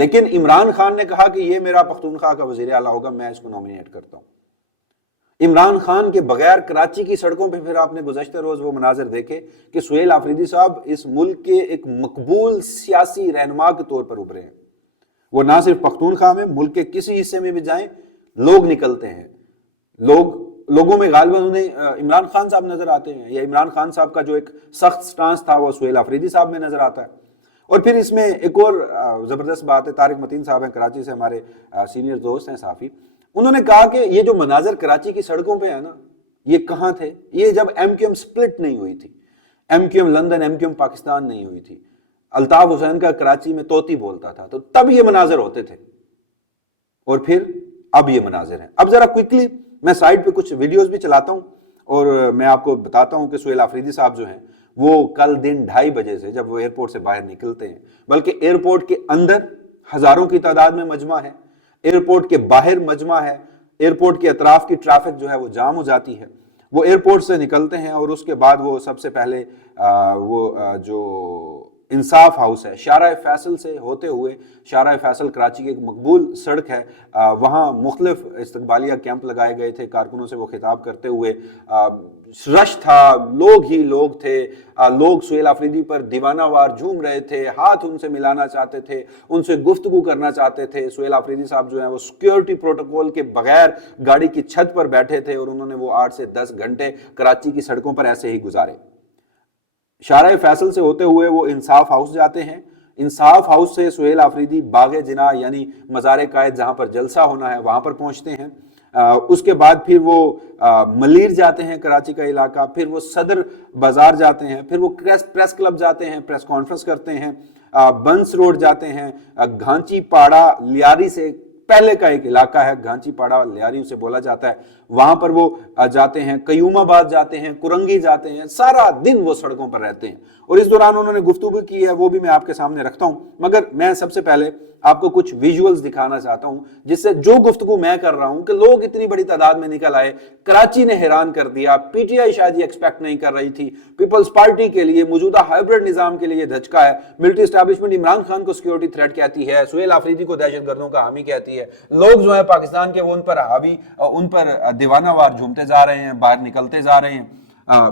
لیکن عمران خان نے کہا کہ یہ میرا پختونخوا کا وزیر اعلیٰ ہوگا، میں اس کو نامینیٹ کرتا ہوں۔ عمران خان کے بغیر کراچی کی سڑکوں پہ پھر آپ نے گزشتہ روز وہ مناظر دیکھے کہ سہیل آفریدی صاحب اس ملک کے ایک مقبول سیاسی رہنما کے طور پر ابھرے ہیں۔ وہ نہ صرف پختونخوا میں، ملک کے کسی حصے میں بھی جائیں لوگ نکلتے ہیں، لوگوں میں غالباً انہیں عمران خان صاحب نظر آتے ہیں، یا عمران خان صاحب کا جو ایک سخت سٹانس تھا وہ سہیل آفریدی صاحب میں نظر آتا ہے۔ اور پھر اس میں ایک اور زبردست بات ہے، طارق متین صاحب ہیں کراچی سے، ہمارے سینئر دوست ہیں صحافی، انہوں نے کہا کہ یہ جو مناظر کراچی کی سڑکوں پہ ہے نا، یہ کہاں تھے؟ یہ جب ایم کیو ایم سپلٹ نہیں ہوئی تھی، M Q M London, M Q M Pakistan نہیں ہوئی تھی، الطاف حسین کا کراچی میں طوطی بولتا تھا، تو تب یہ مناظر ہوتے تھے، اور پھر اب یہ مناظر ہیں۔ اب ذرا کوئکلی میں سائٹ پہ کچھ ویڈیوز بھی چلاتا ہوں اور میں آپ کو بتاتا ہوں کہ سہیل آفریدی صاحب جو ہیں وہ کل دن 2:30 بجے سے جب وہ ایئرپورٹ سے باہر نکلتے ہیں، بلکہ ایئرپورٹ کے اندر ہزاروں کی تعداد میں مجمع ہے، ایئرپورٹ کے باہر مجمع ہے، ایئرپورٹ کے اطراف کی ٹریفک جو ہے وہ جام ہو جاتی ہے، وہ ایئرپورٹ سے نکلتے ہیں اور اس کے بعد وہ سب سے پہلے جو انصاف ہاؤس ہے، شارع فیصل سے ہوتے ہوئے، شارع فیصل کراچی کی ایک مقبول سڑک ہے، وہاں مختلف استقبالیہ کیمپ لگائے گئے تھے، کارکنوں سے وہ خطاب کرتے ہوئے، رش تھا، لوگ ہی لوگ تھے، لوگ سہیل آفریدی پر دیوانہ وار جھوم رہے تھے، ہاتھ ان سے ملانا چاہتے تھے، ان سے گفتگو کرنا چاہتے تھے۔ سہیل آفریدی صاحب جو ہیں وہ سیکیورٹی پروٹوکول کے بغیر گاڑی کی چھت پر بیٹھے تھے اور انہوں نے وہ 8 سے 10 گھنٹے کراچی کی سڑکوں پر ایسے ہی گزارے۔ شارع فیصل سے ہوتے ہوئے وہ انصاف ہاؤس جاتے ہیں، انصاف ہاؤس سے سہیل آفریدی باغ جناح یعنی مزار قائد جہاں پر جلسہ ہونا ہے وہاں پر پہنچتے ہیں، اس کے بعد پھر وہ ملیر جاتے ہیں کراچی کا علاقہ، پھر وہ صدر بازار جاتے ہیں، پھر وہ پریس کلب جاتے ہیں، پریس کانفرنس کرتے ہیں، بنس روڈ جاتے ہیں، گھانچی پاڑا لیاری سے پہلے کا ایک علاقہ ہے، گھانچی پاڑا لیاری اسے بولا جاتا ہے، وہاں پر وہ جاتے ہیں، قیوم آباد جاتے ہیں، کرنگی جاتے ہیں، سارا دن وہ سڑکوں پر رہتے ہیں، اور اس دوران انہوں نے گفتگو کی ہے، وہ بھی میں آپ کے سامنے رکھتا ہوں، مگر میں سب سے پہلے آپ کو کچھ ویژولز دکھانا چاہتا ہوں جس سے جو گفتگو میں کر رہا ہوں کہ لوگ اتنی بڑی تعداد میں نکل آئے، کراچی نے حیران کر دیا، پی ٹی آئی شاید یہ ایکسپیکٹ نہیں کر رہی تھی، پیپلز پارٹی کے لیے موجودہ ہائبرڈ نظام کے لیے دھچکا ہے، ملٹری اسٹیبلشمنٹ عمران خان کو سیکیورٹی تھریٹ کہتی ہے، سہیل آفریدی کو دہشت گردوں کا حامی کہتی ہے، لوگ جو ہے پاکستان کے وہ ان پر دیوانہ وار جھومتے جا رہے ہیں، باہر نکلتے جا رہے ہیں۔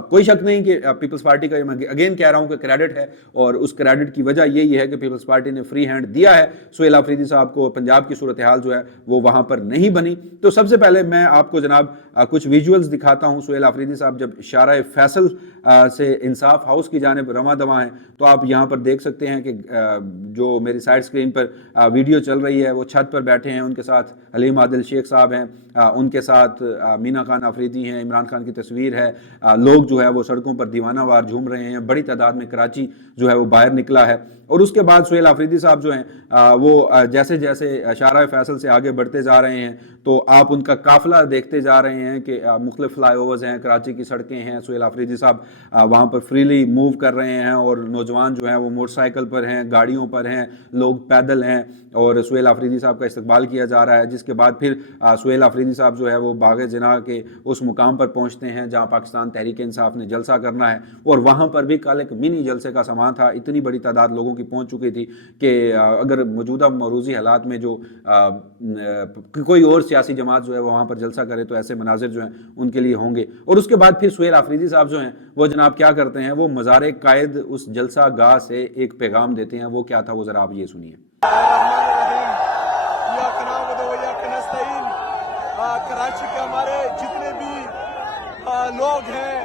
کوئی شک نہیں کہ پیپلز پارٹی کا میں اگین کہہ رہا ہوں کہ کریڈٹ ہے، اور اس کریڈٹ کی وجہ یہی ہے کہ پیپلز پارٹی نے فری ہینڈ دیا ہے سہیل آفریدی صاحب کو، پنجاب کی صورتحال جو ہے وہ وہاں پر نہیں بنی۔ تو سب سے پہلے میں آپ کو جناب کچھ ویژولز دکھاتا ہوں، سہیل آفریدی صاحب جب شارع فیصل سے انصاف ہاؤس کی جانب رواں دواں ہیں، تو آپ یہاں پر دیکھ سکتے ہیں کہ جو میری سائڈ سکرین پر ویڈیو چل رہی ہے وہ چھت پر بیٹھے ہیں، ان کے ساتھ حلیم عادل شیخ صاحب ہیں، ان کے ساتھ مینا خان آفریدی ہیں، عمران خان کی تصویر ہے، لوگ جو ہے وہ سڑکوں پر دیوانہ وار جھوم رہے ہیں، بڑی تعداد میں کراچی جو ہے وہ باہر نکلا ہے۔ اور اس کے بعد سہیل آفریدی صاحب جو ہیں وہ جیسے جیسے شارع فیصل سے آگے بڑھتے جا رہے ہیں تو آپ ان کا قافلہ دیکھتے جا رہے ہیں کہ مختلف فلائی اوورز ہیں، کراچی کی سڑکیں ہیں، سہیل آفریدی صاحب وہاں پر فریلی موو کر رہے ہیں، اور نوجوان جو ہیں وہ موٹر سائیکل پر ہیں، گاڑیوں پر ہیں، لوگ پیدل ہیں، اور سہیل آفریدی صاحب کا استقبال کیا جا رہا ہے، جس کے بعد پھر سہیل آفریدی صاحب جو ہے وہ باغ جناح کے اس مقام پر پہنچتے ہیں جہاں پاکستان تحریک انصاف نے جلسہ کرنا ہے، اور وہاں پر بھی کل ایک منی جلسے کا سامان تھا، اتنی بڑی تعداد لوگوں کی پہنچ چکی تھی کہ اگر موجودہ موروثی حالات میں جو کوئی اور سیاسی جماعت جو ہے وہاں پر جلسہ کرے تو ایسے مناظر جو ہیں ان کے لیے ہوں گے۔ اور اس کے بعد پھر سہیل آفریدی صاحب جو ہیں وہ جناب کیا کرتے ہیں، وہ مزار قائد اس جلسہ گاہ سے ایک پیغام دیتے ہیں، وہ کیا تھا وہ ذرا آپ یہ سنیے۔ کراچی کے ہمارے جتنے بھی لوگ ہیں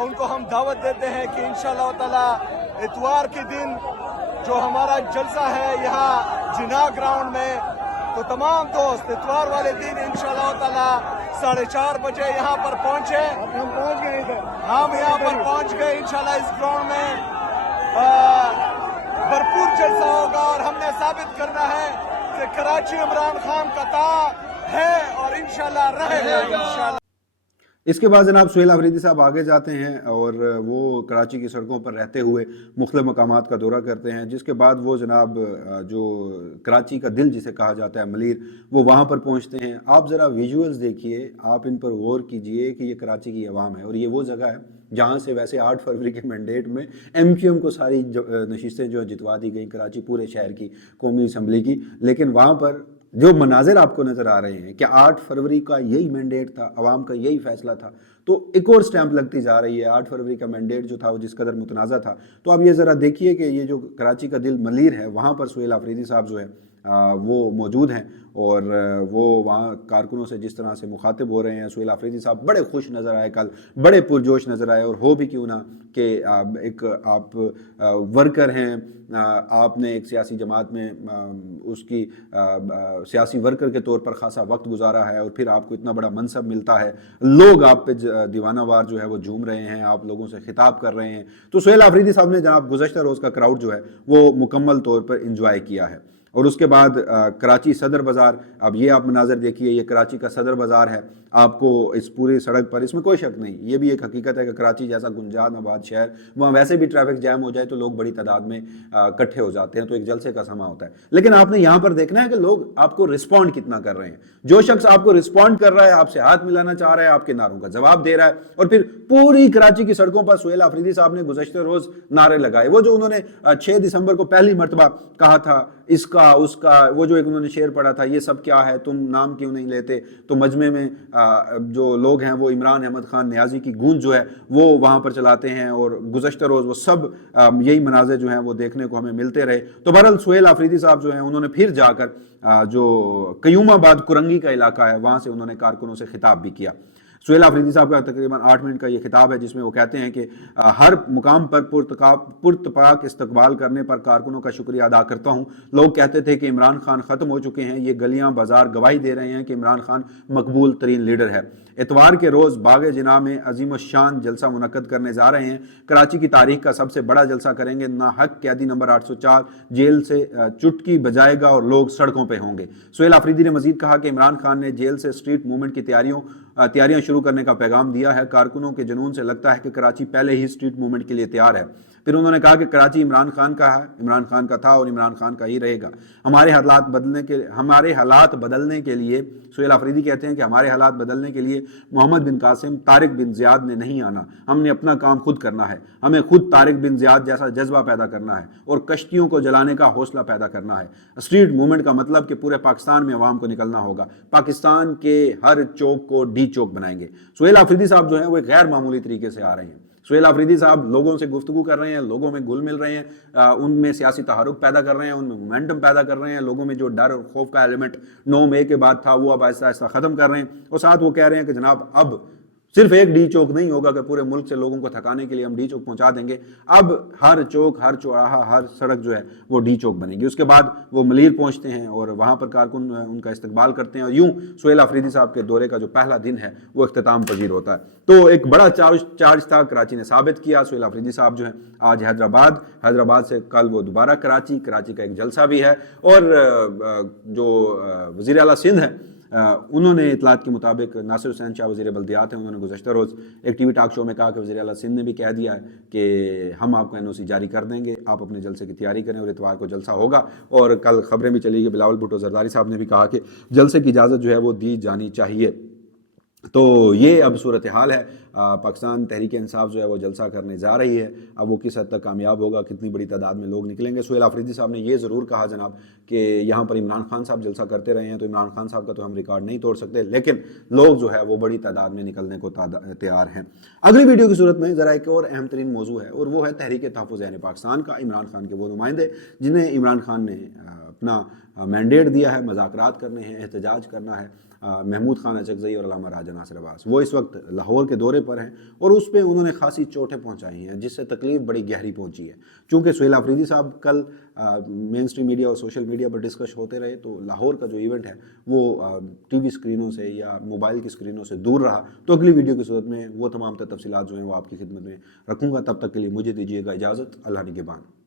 ان کو ہم دعوت دیتے ہیں کہ انشاءاللہ تعالی اتوار کے دن جو ہمارا جلسہ ہے یہاں جناح گراؤنڈ میں، تو تمام دوست اتوار والے دن انشاءاللہ تعالی 4:30 بجے یہاں پر پہنچے۔ ہم یہاں پر پہنچ گئے، انشاءاللہ اس گراؤنڈ میں بھرپور جلسہ ہوگا، اور ہم نے ثابت کرنا ہے کہ کراچی عمران خان کا تاج ہے اور انشاءاللہ رہے گا انشاءاللہ۔ اس کے بعد جناب سہیل آفریدی صاحب آگے جاتے ہیں اور وہ کراچی کی سڑکوں پر رہتے ہوئے مختلف مقامات کا دورہ کرتے ہیں، جس کے بعد وہ جناب جو کراچی کا دل جسے کہا جاتا ہے ملیر، وہ وہاں پر پہنچتے ہیں۔ آپ ذرا ویژولز دیکھیے، آپ ان پر غور کیجئے کہ یہ کراچی کی عوام ہے، اور یہ وہ جگہ ہے جہاں سے ویسے 8 فروری کے مینڈیٹ میں MQM کو ساری نشستیں جو جتوا دی گئیں کراچی پورے شہر کی قومی اسمبلی کی، لیکن وہاں پر جو مناظر آپ کو نظر آ رہے ہیں کہ 8 فروری کا یہی مینڈیٹ تھا، عوام کا یہی فیصلہ تھا، تو ایک اور سٹیمپ لگتی جا رہی ہے۔ 8 فروری کا مینڈیٹ جو تھا وہ جس قدر متنازع تھا، تو آپ یہ ذرا دیکھیے کہ یہ جو کراچی کا دل ملیر ہے وہاں پر سہیل آفریدی صاحب جو ہے وہ موجود ہیں، اور وہ وہاں کارکنوں سے جس طرح سے مخاطب ہو رہے ہیں۔ سہیل آفریدی صاحب بڑے خوش نظر آئے کل، بڑے پرجوش نظر آئے، اور ہو بھی کیوں نہ کہ ایک آپ ورکر ہیں، آپ نے ایک سیاسی جماعت میں اس کی سیاسی ورکر کے طور پر خاصا وقت گزارا ہے، اور پھر آپ کو اتنا بڑا منصب ملتا ہے، لوگ آپ پہ دیوانہ وار جو ہے وہ جھوم رہے ہیں، آپ لوگوں سے خطاب کر رہے ہیں۔ تو سہیل آفریدی صاحب نے جناب گزشتہ روز کا کراؤڈ جو ہے وہ مکمل طور پر انجوائے کیا ہے۔ اور اس کے بعد کراچی صدر بازار، اب یہ آپ مناظر دیکھیے، یہ کراچی کا صدر بازار ہے، آپ کو اس پوری سڑک پر، اس میں کوئی شک نہیں، یہ بھی ایک حقیقت ہے کہ کراچی جیسا گنجان آباد شہر، وہاں ویسے بھی ٹریفک جام ہو جائے تو لوگ بڑی تعداد میں اکٹھے ہو جاتے ہیں، تو ایک جلسے کا سما ہوتا ہے۔ لیکن آپ نے یہاں پر دیکھنا ہے کہ لوگ آپ کو رسپونڈ کتنا کر رہے ہیں۔ جو شخص آپ کو رسپونڈ کر رہا ہے، آپ سے ہاتھ ملانا چاہ رہا ہے، آپ کے نعروں کا جواب دے رہا ہے، اور پھر پوری کراچی کی سڑکوں پر سہیل آفریدی صاحب نے گزشتہ روز نعرے لگائے، وہ جو انہوں نے 6 دسمبر کو پہلی مرتبہ کہا تھا، اس کا اس کا، وہ جو ایک انہوں نے شعر پڑھا تھا، یہ سب کیا ہے تم نام کیوں نہیں لیتے، تو مجمع میں جو لوگ ہیں وہ عمران احمد خان نیازی کی گونج جو ہے وہ وہاں پر چلاتے ہیں، اور گزشتہ روز وہ سب یہی مناظر جو ہیں وہ دیکھنے کو ہمیں ملتے رہے۔ تو بہرحال سہیل آفریدی صاحب جو ہیں انہوں نے پھر جا کر جو قیوم آباد کرنگی کا علاقہ ہے وہاں سے انہوں نے کارکنوں سے خطاب بھی کیا۔ سہیل آفریدی صاحب کا تقریباً 8 منٹ کا یہ خطاب ہے، جس میں وہ کہتے ہیں کہ ہر مقام پر پرتپاک استقبال کرنے پر کارکنوں کا شکریہ ادا کرتا ہوں۔ لوگ کہتے تھے کہ عمران خان ختم ہو چکے ہیں، یہ گلیاں بازار گواہی دے رہے ہیں کہ عمران خان مقبول ترین لیڈر ہے۔ اتوار کے روز باغ جناح میں عظیم الشان جلسہ منعقد کرنے جا رہے ہیں، کراچی کی تاریخ کا سب سے بڑا جلسہ کریں گے، ناحق قیدی نمبر 804 جیل سے چٹکی بجائے گا اور لوگ سڑکوں پہ ہوں گے۔ سہیل آفریدی نے مزید کہا کہ عمران خان نے جیل سے اسٹریٹ موومنٹ کی تیاریاں شروع کرنے کا پیغام دیا ہے، کارکنوں کے جنون سے لگتا ہے کہ کراچی پہلے ہی اسٹریٹ موومنٹ کے لیے تیار ہے۔ پھر انہوں نے کہا کہ کراچی عمران خان کا ہے، عمران خان کا تھا اور عمران خان کا ہی رہے گا۔ ہمارے حالات بدلنے کے لیے سہیل آفریدی کہتے ہیں کہ ہمارے حالات بدلنے کے لیے محمد بن قاسم، طارق بن زیاد نے نہیں آنا، ہم نے اپنا کام خود کرنا ہے، ہمیں خود طارق بن زیاد جیسا جذبہ پیدا کرنا ہے اور کشتیوں کو جلانے کا حوصلہ پیدا کرنا ہے۔ اسٹریٹ موومنٹ کا مطلب کہ پورے پاکستان میں عوام کو نکلنا ہوگا، پاکستان کے ہر چوک کو ڈی چوک بنائیں گے۔ سہیل آفریدی صاحب جو ہیں وہ ایک غیر معمولی طریقے سے آ رہے ہیں۔ سہیل آفریدی صاحب لوگوں سے گفتگو کر رہے ہیں، لوگوں میں گل مل رہے ہیں، ان میں سیاسی تحرک پیدا کر رہے ہیں، ان میں مومنٹم پیدا کر رہے ہیں، لوگوں میں جو ڈر اور خوف کا ایلیمنٹ 9 مئی کے بعد تھا وہ اب آہستہ آہستہ ختم کر رہے ہیں، اور ساتھ وہ کہہ رہے ہیں کہ جناب اب صرف ایک ڈی چوک نہیں ہوگا کہ پورے ملک سے لوگوں کو تھکانے کے لیے ہم ڈی چوک پہنچا دیں گے، اب ہر چوک، ہر چوراہا، ہر سڑک جو ہے وہ ڈی چوک بنے گی۔ اس کے بعد وہ ملیر پہنچتے ہیں اور وہاں پر کارکن ان کا استقبال کرتے ہیں، اور یوں سہیل آفریدی صاحب کے دورے کا جو پہلا دن ہے وہ اختتام پذیر ہوتا ہے۔ تو ایک بڑا چارج تھا، کراچی نے ثابت کیا۔ سہیل آفریدی صاحب جو ہیں آج حیدرآباد سے کل وہ دوبارہ کراچی کا ایک جلسہ بھی ہے، اور جو وزیر اعلیٰ سندھ ہے انہوں نے اطلاعات کے مطابق، ناصر حسین شاہ وزیر بلدیات ہیں، انہوں نے گزشتہ روز ایک ٹی وی ٹاک شو میں کہا کہ وزیر اعلیٰ سندھ نے بھی کہہ دیا ہے کہ ہم آپ کو NOC جاری کر دیں گے، آپ اپنے جلسے کی تیاری کریں، اور اتوار کو جلسہ ہوگا۔ اور کل خبریں بھی چلی کہ بلاول بھٹو زرداری صاحب نے بھی کہا کہ جلسے کی اجازت جو ہے وہ دی جانی چاہیے۔ تو یہ اب صورتحال ہے، پاکستان تحریک انصاف جو ہے وہ جلسہ کرنے جا رہی ہے، اب وہ کس حد تک کامیاب ہوگا، کتنی بڑی تعداد میں لوگ نکلیں گے۔ سہیل آفریدی صاحب نے یہ ضرور کہا جناب کہ یہاں پر عمران خان صاحب جلسہ کرتے رہے ہیں، تو عمران خان صاحب کا تو ہم ریکارڈ نہیں توڑ سکتے، لیکن لوگ جو ہے وہ بڑی تعداد میں نکلنے کو تیار ہیں۔ اگلی ویڈیو کی صورت میں ذرا ایک اور اہم ترین موضوع ہے، اور وہ ہے تحریک تحفظ پاکستان کا، عمران خان کے وہ نمائندے جنہیں عمران خان نے اپنا مینڈیٹ دیا ہے، مذاکرات کرنے ہیں، احتجاج کرنا ہے، محمود خان اچکزئی اور علامہ راجہ ناصر عباس، وہ اس وقت لاہور کے دورے پر ہیں، اور اس پہ انہوں نے خاصی چوٹیں پہنچائی ہیں، جس سے تکلیف بڑی گہری پہنچی ہے۔ چونکہ سہیل آفریدی صاحب کل مین اسٹریم میڈیا اور سوشل میڈیا پر ڈسکس ہوتے رہے، تو لاہور کا جو ایونٹ ہے وہ ٹی وی اسکرینوں سے یا موبائل کی اسکرینوں سے دور رہا۔ تو اگلی ویڈیو کی صورت میں وہ تمام تفصیلات جو ہیں وہ آپ کی خدمت میں رکھوں گا۔ تب تک کے لیے مجھے دیجیے گا اجازت، اللہ نگہبان۔